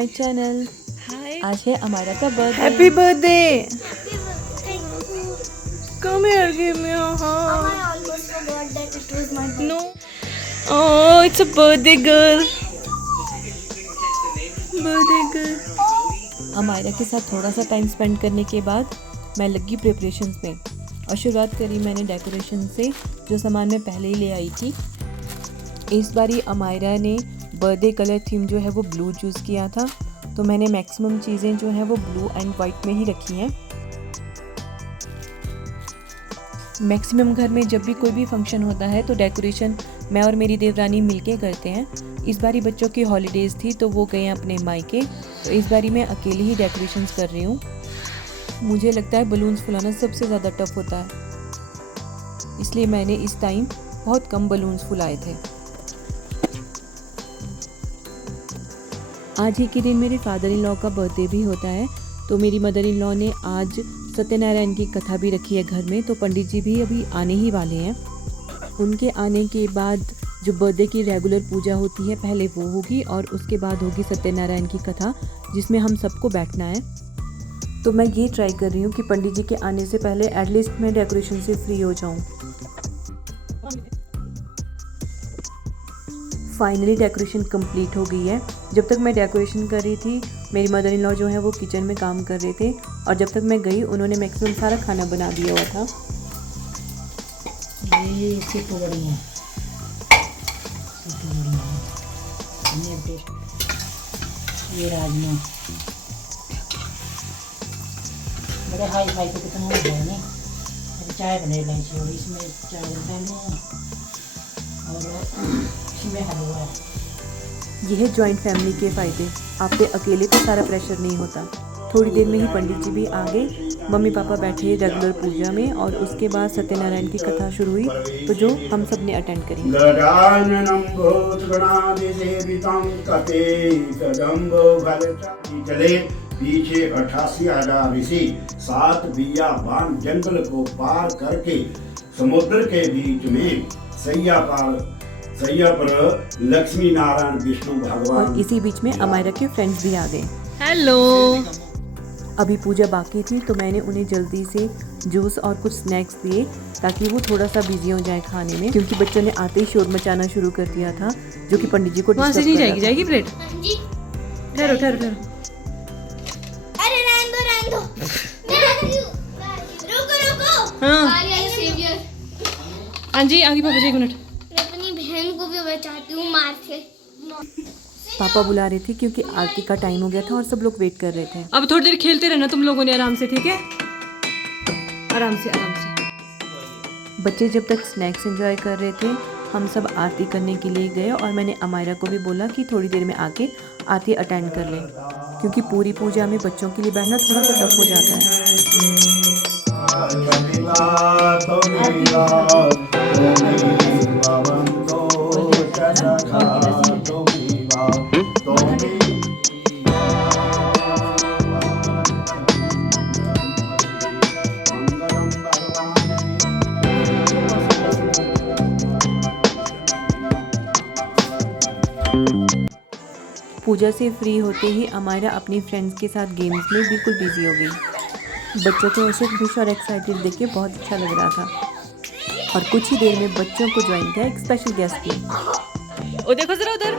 My channel. हाय, आज है अमायरा का birthday. Happy birthday. Come here, give me a hug. I almost forgot that it was my birthday. No. Oh, it's a birthday girl. Birthday girl. Amayra के साथ थोड़ा सा time spend करने के बाद मैं लगी प्रिपरेशंस में और शुरुआत करी मैंने डेकोरेशन से, जो सामान मैं पहले ही ले आई थी। इस बारी अमायरा ने बर्थडे कलर थीम जो है वो ब्लू चूज़ किया था, तो मैंने मैक्सिमम चीज़ें जो हैं वो ब्लू एंड वाइट में ही रखी हैं। मैक्सिमम घर में जब भी कोई भी फंक्शन होता है तो डेकोरेशन मैं और मेरी देवरानी मिलके करते हैं। इस बारी बच्चों की हॉलीडेज़ थी तो वो गए अपने मायके, तो इस बारी मैं अकेली ही डेकोरेशंस कर रही हूँ। मुझे लगता है बलून्स फुलाना सबसे ज़्यादा टफ होता है, इसलिए मैंने इस टाइम बहुत कम बलून्स फुलाए थे। आज ही के दिन मेरे फादर इन लॉ का बर्थडे भी होता है, तो मेरी मदर इन लॉ ने आज सत्यनारायण की कथा भी रखी है घर में, तो पंडित जी भी अभी आने ही वाले हैं। उनके आने के बाद जो बर्थडे की रेगुलर पूजा होती है पहले वो होगी और उसके बाद होगी सत्यनारायण की कथा, जिसमें हम सबको बैठना है। तो मैं ये ट्राई कर रही हूँ कि पंडित जी के आने से पहले एटलीस्ट मैं डेकोरेशन से फ्री हो जाऊँ। फाइनली डेकोरेशन कंप्लीट हो गई है। जब तक मैं डेकोरेशन कर रही थी मेरी मदर इन लॉ जो है वो किचन में काम कर रहे थे, और जब तक मैं गई उन्होंने मैक्सिमम सारा खाना बना दिया हुआ था। ये सिर्फ बड़ी है, ये राजमा बड़े हाई फाई तो कितना हो गया नहीं। चाय बने इलायची और इसमें चाय डालनी है और इसमें हलवा है। यह है जॉइंट फैमिली के फ़ायदे। आप पे अकेले पे सारा प्रेशर नहीं होता। थोड़ी देर में ही पंडित जी भी आ गए। मम्मी पापा बैठे रेगुलर पूजा में और उसके बाद सत्यनारायण की कथा शुरू हुई, तो जो हम सब ने अटेंड करी। पीछे 88,000 ऋषि 7 बियाबान जंगल को पार करके समुद्र के बीच में सैया पर लक्ष्मी नारायण विष्णु भगवान, और इसी बीच में अमायरा के फ्रेंड्स भी आ गए। हेलो। अभी पूजा बाकी थी तो मैंने उन्हें जल्दी से जूस और कुछ स्नैक्स दिए ताकि वो थोड़ा सा बिजी हो जाए खाने में, क्योंकि बच्चों ने आते ही शोर मचाना शुरू कर दिया था, जो कि पंडित जी को वहाँ से नहीं जाएगी, जाएगी प्लेट। हाँ जी। ठहरो ठहरो ठहरो। अरे रहने दो। रुको। हाँ आर्या सेवियर। हाँ जी, आगे पापा जी, एक मिनट। मैं अपनी बहन को भी बचाती हूँ मार से। पापा बुला रहे थे क्योंकि आरती का टाइम हो गया था और सब लोग वेट कर रहे थे। अब थोड़ी देर खेलते रहना तुम लोगों ने आराम से, ठीक है? आराम से आराम से। बच्चे जब तक स्नैक्स एंजॉय कर रहे थे हम सब आरती करने के लिए गए, और मैंने अमायरा को भी बोला कि थोड़ी देर में आके आरती अटेंड कर लें, क्योंकि पूरी पूजा में बच्चों के लिए बैठना थोड़ा सा टफ हो जाता है। पूजा से फ्री होते ही अमायरा अपनी फ्रेंड्स के साथ गेम्स में बिल्कुल बिजी हो गई। बच्चों को ऐसे खुश और एक्साइटेड देख के बहुत अच्छा लग रहा था, और कुछ ही देर में बच्चों को ज्वाइन किया एक स्पेशल गेस्ट भी। ओ देखो जरा उधर।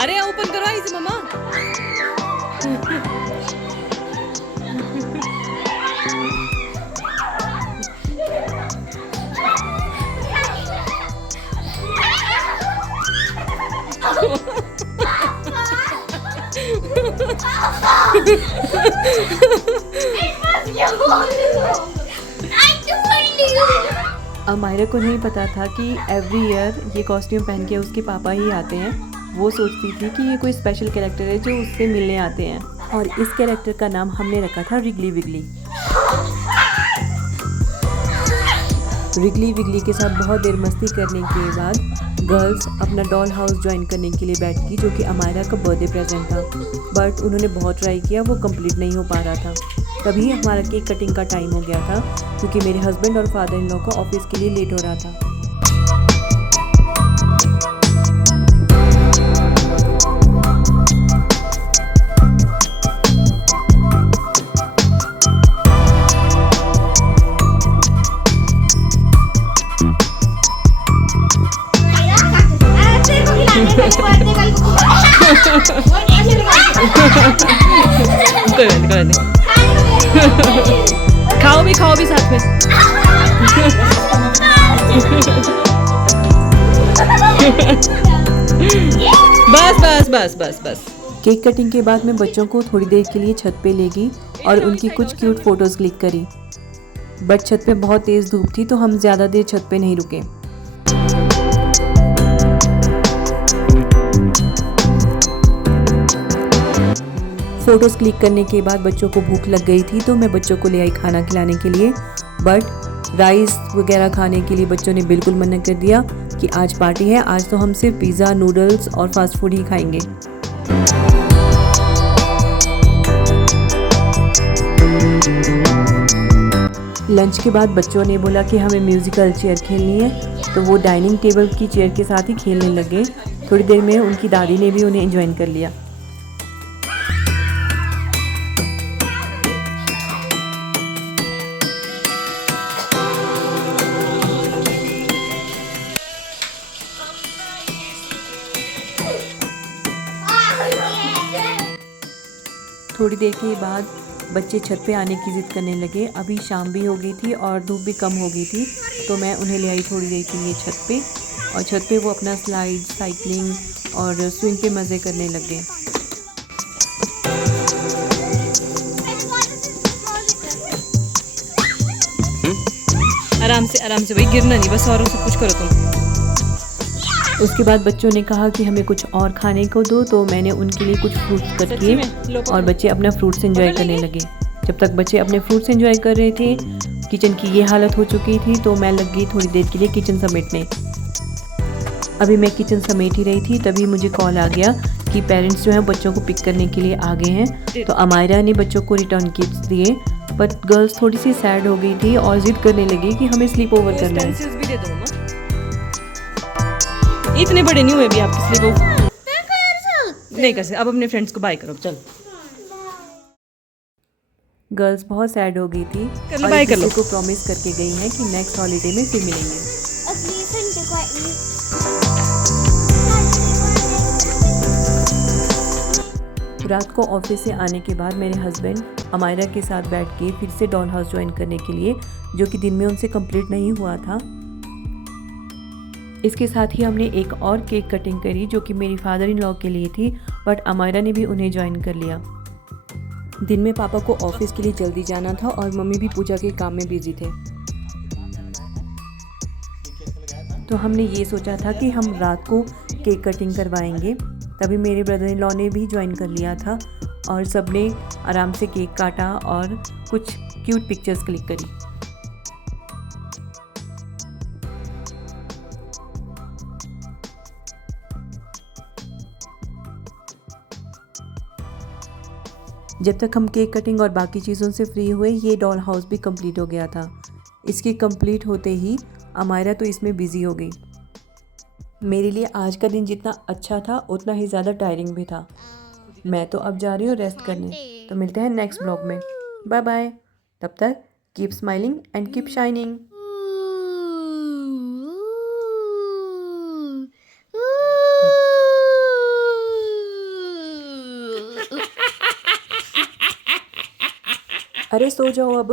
अरे ओपन करो इसे मम्मा। अमायरा को नहीं पता था कि एवरी ईयर ये कॉस्ट्यूम पहन के उसके पापा ही आते हैं। वो सोचती थी कि ये कोई स्पेशल कैरेक्टर है जो उससे मिलने आते हैं, और इस कैरेक्टर का नाम हमने रखा था रिगली विगली। रिगली विगली के साथ बहुत देर मस्ती करने के बाद गर्ल्स अपना डॉल हाउस ज्वाइन करने के लिए बैठ गई, जो कि अमायरा का बर्थडे प्रेजेंट था, बट उन्होंने बहुत ट्राई किया, वो कंप्लीट नहीं हो पा रहा था। तभी हमारा केक कटिंग का टाइम हो गया था, क्योंकि मेरे हस्बैंड और फादर इन लॉ को ऑफिस के लिए लेट हो रहा था। खाओ भी साथ में। बस। केक कटिंग के बाद मैं बच्चों को थोड़ी देर के लिए छत पे ले गई और उनकी कुछ क्यूट फोटोज क्लिक करी। बट छत पे बहुत तेज़ धूप थी तो हम ज़्यादा देर छत पे नहीं रुके। फोटोज़ क्लिक करने के बाद बच्चों को भूख लग गई थी तो मैं बच्चों को ले आई खाना खिलाने के लिए। बट राइस वगैरह खाने के लिए बच्चों ने बिल्कुल मना कर दिया कि आज पार्टी है, आज तो हम सिर्फ पिज़्ज़ा, नूडल्स और फास्ट फूड ही खाएंगे। लंच के बाद बच्चों ने बोला कि हमें म्यूज़िकल चेयर खेलनी है तो वो डाइनिंग टेबल की चेयर के साथ ही खेलने लगे। थोड़ी देर में उनकी दादी ने भी उन्हें ज्वाइन कर लिया। थोड़ी देर के बाद बच्चे छत पे आने की ज़िद करने लगे। अभी शाम भी हो गई थी और धूप भी कम हो गई थी तो मैं उन्हें ले आई थोड़ी देर के लिए छत पे। और छत पे वो अपना स्लाइड, साइकिलिंग और स्विंग पे मज़े करने लग गए। आराम से भाई, गिरना नहीं, बस औरों से कुछ करो तुम। उसके बाद बच्चों ने कहा कि हमें कुछ और खाने को दो तो मैंने उनके लिए कुछ फ्रूट्स कट किए और बच्चे अपना फ्रूट्स एंजॉय करने लगे। जब तक बच्चे अपने फ्रूट्स एंजॉय कर रहे थे किचन की ये हालत हो चुकी थी तो मैं लग गई थोड़ी देर के लिए किचन समेटने। अभी मैं किचन समेट ही रही थी तभी मुझे कॉल आ गया कि पेरेंट्स जो हैं बच्चों को पिक करने के लिए आ गए हैं। तो अमायरा ने बच्चों को रिटर्न गिफ्ट्स दिए बट गर्ल्स थोड़ी सी सैड हो गई थी और जिद करने लगी कि हमें स्लीप ओवर करना है। पेंसिल्स भी दे दो मम्मा, इतने बड़े नहीं हुए अभी आपके स्लीप ओवर नहीं कर सकते। अब अपने फ्रेंड्स को बाय करो, चल गर्ल्स बहुत सैड हो गई थी कर लो, और बाय एक कर लो। दूसरे को प्रॉमिस करके गई हैं कि नेक्स्ट हॉलीडे में फिर मिलेंगे। अगली संडे को आएंगे। रात को ऑफिस से आने के बाद मेरे हस्बैंड अमायरा के साथ बैठ के फिर से डॉल हाउस ज्वाइन करने के लिए, जो कि दिन में उनसे कंप्लीट नहीं हुआ था। इसके साथ ही हमने एक और केक कटिंग करी जो कि मेरी फादर इन लॉ के लिए थी बट अमायरा ने भी उन्हें ज्वाइन कर लिया। दिन में पापा को ऑफिस के लिए जल्दी जाना था और मम्मी भी पूजा के काम में बिजी थे तो हमने ये सोचा था कि हम रात को केक कटिंग करवाएंगे। तभी मेरे ब्रदर इन लॉ ने भी ज्वाइन कर लिया था और सबने आराम से केक काटा और कुछ क्यूट पिक्चर्स क्लिक करी। जब तक हम केक कटिंग और बाकी चीज़ों से फ्री हुए ये डॉल हाउस भी कंप्लीट हो गया था। इसके कंप्लीट होते ही अमायरा तो इसमें बिज़ी हो गई। मेरे लिए आज का दिन जितना अच्छा था उतना ही ज़्यादा टायरिंग भी था। मैं तो अब जा रही हूँ रेस्ट करने। तो मिलते हैं नेक्स्ट ब्लॉग में। Bye bye. तब तक keep smiling and keep shining. अरे सो जाओ अब।